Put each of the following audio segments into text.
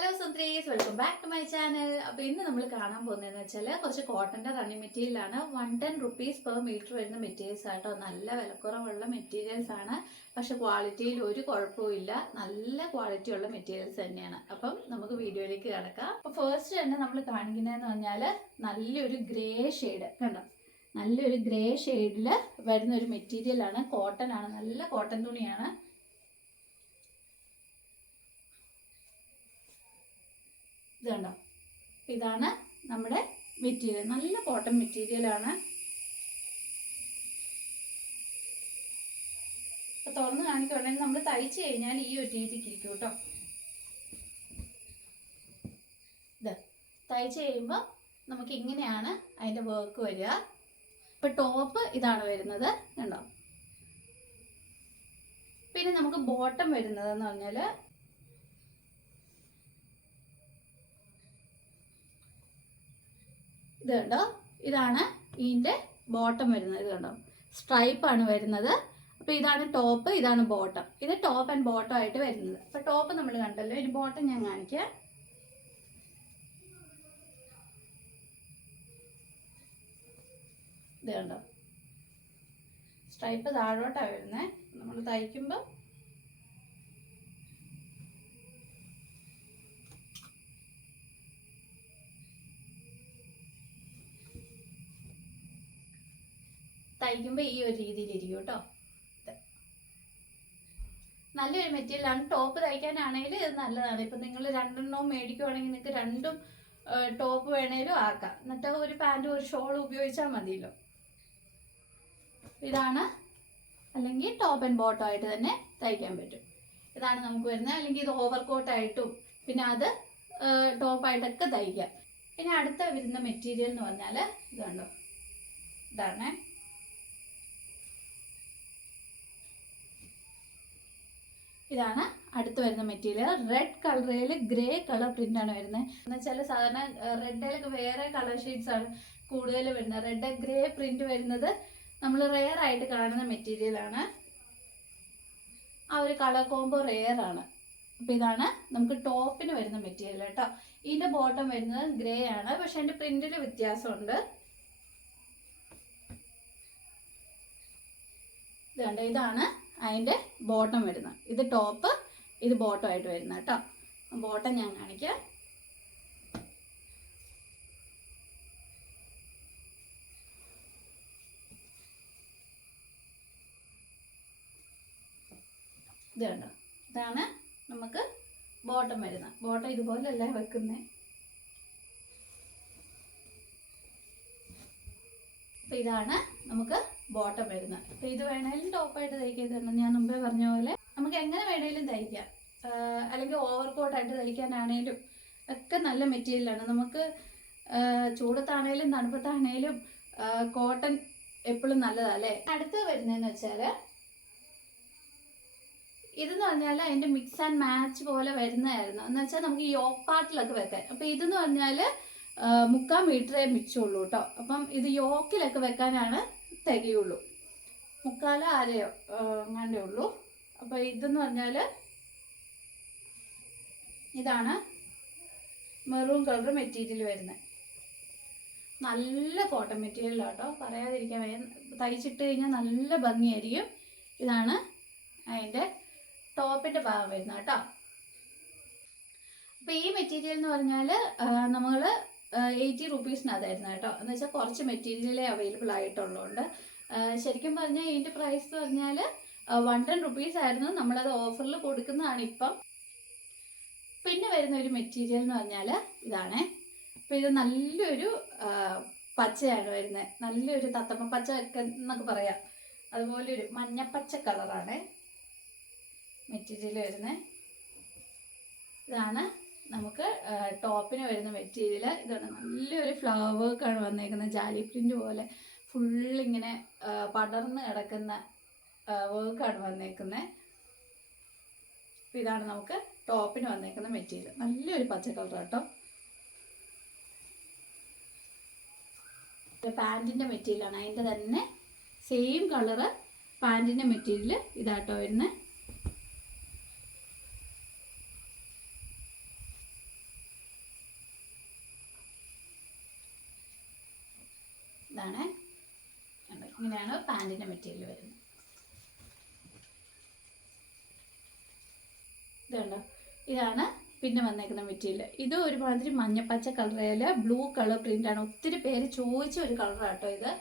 Hello സുന്ദരീസ്, welcome back to my channel. അപ്പോൾ ഇന്ന് നമ്മൾ കാണാൻ പോകുന്നതെന്ന് വെച്ചാൽ കുറച്ച് കോട്ടൻ്റെ റണ്ണിങ് മെറ്റീരിയലാണ്. 110 റുപ്പീസ് പെർ മീറ്റർ വരുന്ന മെറ്റീരിയൽസ് ആട്ടോ. നല്ല വിലക്കുറവുള്ള മെറ്റീരിയൽസ് ആണ്. പക്ഷെ ക്വാളിറ്റിയിൽ ഒരു കുഴപ്പവും ഇല്ല. നല്ല ക്വാളിറ്റി ഉള്ള മെറ്റീരിയൽസ് തന്നെയാണ്. അപ്പം നമുക്ക് വീഡിയോയിലേക്ക് കിടക്കാം. അപ്പോൾ ഫസ്റ്റ് തന്നെ നമ്മൾ കാണിക്കുന്നതെന്ന് പറഞ്ഞാൽ നല്ലൊരു ഗ്രേ ഷെയ്ഡ് കണ്ടോ. നല്ലൊരു ഗ്രേ ഷെയ്ഡിൽ വരുന്ന ഒരു മെറ്റീരിയലാണ്. കോട്ടൺ ആണ്, നല്ല കോട്ടൺ തുണിയാണ്. ഇത് കണ്ടോ, ഇതാണ് നമ്മുടെ മെറ്റീരിയൽ. നല്ല കോട്ടൺ മെറ്റീരിയലാണ്. ഇപ്പൊ തുറന്ന് കാണിക്കുകയാണെങ്കിൽ നമ്മൾ തയ്ച്ചു കഴിഞ്ഞാൽ ഈ ഒരു രീതിക്ക് ഇരിക്കും കേട്ടോ. ഇത് തയ്ച്ചു കഴിയുമ്പോൾ നമുക്ക് ഇങ്ങനെയാണ് അതിൻ്റെ വർക്ക് വരിക. ഇപ്പൊ ടോപ്പ് ഇതാണ് വരുന്നത് കണ്ടോ. പിന്നെ നമുക്ക് ബോട്ടം വരുന്നതെന്ന് പറഞ്ഞാൽ ഇത് കണ്ടോ, ഇതാണ് ഇതിൻ്റെ ബോട്ടം വരുന്നത്. ഇത് കണ്ടോ, സ്ട്രൈപ്പാണ് വരുന്നത്. അപ്പോൾ ഇതാണ് ടോപ്പ്, ഇതാണ് ബോട്ടം. ഇത് ടോപ്പ് ആൻഡ് ബോട്ടം ആയിട്ട് വരുന്നത്. അപ്പോൾ ടോപ്പ് നമ്മൾ കണ്ടല്ലോ, ഇനി ബോട്ടം ഞാൻ കാണിക്കാം. ഇത് കണ്ടോ, സ്ട്രൈപ്പ് താഴോട്ടാണ് വരുന്നത്. നമ്മൾ തയ്ക്കുമ്പോൾ ഈ ഒരു രീതിയിലിരിക്കും കേട്ടോ. നല്ലൊരു മെറ്റീരിയലാണ്. ടോപ്പ് തയ്ക്കാനാണെങ്കിൽ ഇത് നല്ലതാണ്. ഇപ്പം നിങ്ങൾ രണ്ടെണ്ണവും മേടിക്കുവാണെങ്കിൽ നിങ്ങൾക്ക് രണ്ടും ടോപ്പ് വേണേലും ആക്കാം. എന്നിട്ട് ഒരു പാൻറ്റും ഒരു ഷോളും ഉപയോഗിച്ചാൽ മതിയല്ലോ. ഇതാണ്, അല്ലെങ്കിൽ ടോപ്പ് ആൻഡ് ബോട്ടം ആയിട്ട് തന്നെ തയ്ക്കാൻ പറ്റും. ഇതാണ് നമുക്ക് വരുന്നത്. അല്ലെങ്കിൽ ഇത് ഓവർ കോട്ടായിട്ടും പിന്നെ അത് ടോപ്പായിട്ടൊക്കെ തയ്ക്കാം. പിന്നെ അടുത്ത വരുന്ന മെറ്റീരിയൽ എന്ന് പറഞ്ഞാൽ ഇത് കണ്ടോ, ഇതാണ്. ഇതാണ് അടുത്ത് വരുന്ന മെറ്റീരിയൽ. റെഡ് കളറിൽ ഗ്രേ കളർ പ്രിന്റാണ് വരുന്നത്. എന്ന് വെച്ചാൽ സാധാരണ റെഡിലൊക്കെ വേറെ കളർ ഷെയ്ഡ്സ് ആണ് കൂടുതൽ വരുന്നത്. റെഡ് ഗ്രേ പ്രിന്റ് വരുന്നത് നമ്മൾ റെയർ ആയിട്ട് കാണുന്ന മെറ്റീരിയലാണ്. ആ ഒരു കളർ കോംബോ റെയർ ആണ്. അപ്പോൾ ഇതാണ് നമുക്ക് ടോപ്പിന് വരുന്ന മെറ്റീരിയൽ കേട്ടോ. ഇതിൻ്റെ ബോട്ടം വരുന്നത് ഗ്രേ ആണ്, പക്ഷെ അതിൻ്റെ പ്രിന്റിൽ വ്യത്യാസമുണ്ട്. ഇതുണ്ട്, ഇതാണ് അതിൻ്റെ ബോട്ടം വരുന്നത്. ഇത് ടോപ്പ്, ഇത് ബോട്ടം ആയിട്ട് വരുന്നത് കേട്ടോ. ബോട്ടം ഞാൻ കാണിക്കാം. ഇത് കണ്ടോ, ഇതാണ് നമുക്ക് ബോട്ടം വരുന്നത്. ബോട്ടം ഇതുപോലല്ല വെക്കുന്നത്. അപ്പം ഇതാണ് നമുക്ക് ബോട്ടം വരുന്നത്. അപ്പം ഇത് വേണേലും ടോപ്പായിട്ട് തയ്ക്കാൻ ഞാൻ മുമ്പേ പറഞ്ഞ പോലെ നമുക്ക് എങ്ങനെ വേണേലും തയ്ക്കാം. അല്ലെങ്കിൽ ഓവർ കോട്ടായിട്ട് തയ്ക്കാനാണേലും ഒക്കെ നല്ല മെറ്റീരിയലാണ്. നമുക്ക് ചൂടത്താണേലും തണുപ്പത്താണേലും കോട്ടൺ എപ്പോഴും നല്ലതാണ് അല്ലേ. അടുത്ത് വരുന്നതെന്ന് വെച്ചാൽ ഇതെന്ന് പറഞ്ഞാൽ അതിൻ്റെ മിക്സ് ആൻഡ് മാച്ച് പോലെ വരുന്നതായിരുന്നു. എന്ന് വെച്ചാൽ നമുക്ക് ഈ യോക്ക് പാർട്ടിലൊക്കെ വെക്കാൻ. അപ്പം ഇതെന്ന് പറഞ്ഞാൽ 3/4 മീറ്ററേ മിച്ചമുള്ളൂ കേട്ടോ. അപ്പം ഇത് യോക്കിലൊക്കെ വെക്കാനാണ് തികയുള്ളൂ. 3/4 അരയോ അങ്ങനെ ഉള്ളൂ. അപ്പോൾ ഇതെന്ന് പറഞ്ഞാൽ ഇതാണ് മെറൂൺ കളർ മെറ്റീരിയൽ വരുന്നത്. നല്ല കോട്ടൺ മെറ്റീരിയലാട്ടോ, പറയാതിരിക്കാൻ വയ്യ. തയ്ച്ചിട്ട് കഴിഞ്ഞാൽ നല്ല ഭംഗിയായിരിക്കും. ഇതാണ് അതിൻ്റെ ടോപ്പിൻ്റെ ഭാഗം വരുന്നത് കേട്ടോ. അപ്പോൾ ഈ മെറ്റീരിയൽ എന്ന് പറഞ്ഞാൽ നമ്മൾ 80 റുപ്പീസിനകത്തായിരുന്നു കേട്ടോ. എന്ന് വെച്ചാൽ കുറച്ച് മെറ്റീരിയലേ അവൈലബിൾ ആയിട്ടുള്ളതുകൊണ്ട്. ശരിക്കും പറഞ്ഞാൽ ഇതിൻ്റെ പ്രൈസ് എന്ന് പറഞ്ഞാൽ 110 റുപ്പീസ് ആയിരുന്നു. നമ്മളത് ഓഫറിൽ കൊടുക്കുന്നതാണ് ഇപ്പം. പിന്നെ വരുന്ന ഒരു മെറ്റീരിയൽ എന്ന് പറഞ്ഞാൽ ഇതാണ്. അപ്പോൾ ഇത് നല്ലൊരു പച്ചയാണ് വരുന്നത്. നല്ലൊരു തത്തമ്മ പച്ച എന്നൊക്കെ പറയാം. അതുപോലെ ഒരു മഞ്ഞപ്പച്ച കളറാണ് മെറ്റീരിയൽ വരുന്നത്. ഇതാണ് നമുക്ക് ടോപ്പിന് വരുന്ന മെറ്റീരിയൽ. ഇതാണ് നല്ലൊരു ഫ്ലവർ വർക്കാണ് വന്നേക്കുന്നത്. ജാലി പ്രിൻ്റ് പോലെ ഫുള്ളിങ്ങനെ പടർന്ന് കിടക്കുന്ന വർക്കാണ് വന്നേക്കുന്നത്. ഇതാണ് നമുക്ക് ടോപ്പിന് വന്നേക്കുന്ന മെറ്റീരിയൽ. നല്ലൊരു പച്ച കളർ കേട്ടോ. പാൻറ്റിൻ്റെ മെറ്റീരിയലാണ്. അതിൻ്റെ തന്നെ സെയിം കളറ് പാൻറ്റിൻ്റെ മെറ്റീരിയൽ ഇതാട്ടോ വരുന്നത്. ഇങ്ങനെയാണ് പാൻറ്റിൻ്റെ മെറ്റീരിയൽ വരുന്നത്. ഇതുണ്ടോ, ഇതാണ് പിന്നെ വന്നേക്കുന്ന മെറ്റീരിയൽ. ഇത് ഒരുമാതിരി മഞ്ഞപ്പച്ച കളറിൽ ബ്ലൂ കളർ പ്രിൻ്റാണ്. ഒത്തിരി പേര് ചോദിച്ച ഒരു കളറാണ് കേട്ടോ ഇത്.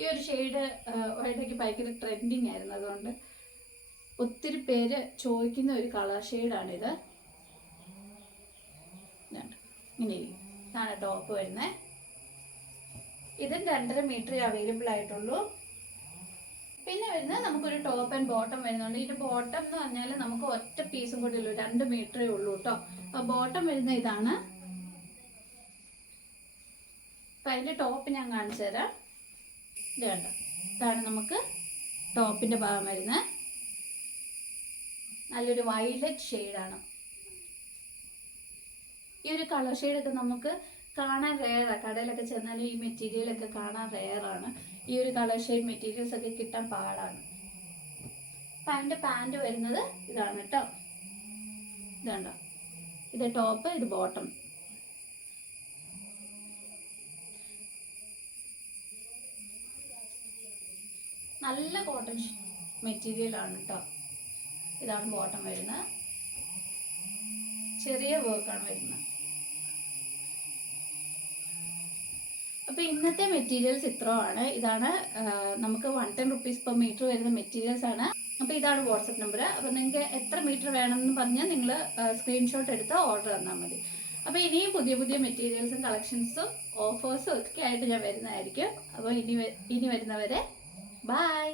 ഈ ഒരു ഷെയ്ഡ് ഇടയ്ക്ക് ഭയങ്കര ട്രെൻഡിങ് ആയിരുന്നു, അതുകൊണ്ട് ഒത്തിരി പേര് ചോദിക്കുന്ന ഒരു കളർ ഷെയ്ഡാണിത്. ഇങ്ങനെ ഇതാണ് ടോപ്പ് വരുന്നത്. ഇതും 2.5 മീറ്റർ അവൈലബിൾ ആയിട്ടുള്ളൂ. പിന്നെ വരുന്നത് നമുക്കൊരു ടോപ്പ് ആൻഡ് ബോട്ടം വരുന്നുണ്ട്. ഇതിൻ്റെ ബോട്ടം എന്ന് പറഞ്ഞാൽ നമുക്ക് ഒറ്റ പീസും കൂടി ഉള്ളൂ, 2 മീറ്ററേ ഉള്ളൂ കേട്ടോ. അപ്പോൾ ബോട്ടം വരുന്ന ഇതാണ്. അപ്പം അതിൻ്റെ ടോപ്പ് ഞാൻ കാണിച്ചു തരാം. ഇത് കണ്ടോ, ഇതാണ് നമുക്ക് ടോപ്പിൻ്റെ ഭാഗം വരുന്നത്. നല്ലൊരു വയലറ്റ് ഷെയ്ഡാണ്. ഈ ഒരു കളർ ഷെയ്ഡൊക്കെ നമുക്ക് കാണാൻ റെയറാണ്. കടയിലൊക്കെ ചെന്നാലും ഈ മെറ്റീരിയലൊക്കെ കാണാൻ റെയറാണ്. ഈ ഒരു കളർ ഷെയ്ഡ് മെറ്റീരിയൽസ് ഒക്കെ കിട്ടാൻ പാടാണ്. അപ്പം അതിൻ്റെ പാൻറ് വരുന്നത് ഇതാണ് കേട്ടോ. ഇതുണ്ടോ, ഇത് ടോപ്പ്, ഇത് ബോട്ടം. നല്ല കോട്ടൺ മെറ്റീരിയലാണ് കേട്ടോ. ഇതാണ് ബോട്ടം വരുന്നത്. ചെറിയ വർക്കാണ് വരുന്നത്. അപ്പോൾ ഇന്നത്തെ മെറ്റീരിയൽസ് ഇത്രയാണ്. ഇതാണ് നമുക്ക് 110 റുപ്പീസ് പെർ മീറ്റർ വരുന്ന മെറ്റീരിയൽസ് ആണ്. അപ്പോൾ ഇതാണ് വാട്സപ്പ് നമ്പർ. അപ്പോൾ നിങ്ങൾക്ക് എത്ര മീറ്റർ വേണമെന്ന് പറഞ്ഞാൽ നിങ്ങൾ സ്ക്രീൻഷോട്ട് എടുത്ത് ഓർഡർ തന്നാൽ മതി. അപ്പോൾ ഇനിയും പുതിയ പുതിയ മെറ്റീരിയൽസും കളക്ഷൻസും ഓഫേഴ്സും ഒക്കെ ആയിട്ട് ഞാൻ വരുന്നതായിരിക്കും. അപ്പോൾ ഇനി വരുന്നവരെ ബൈ.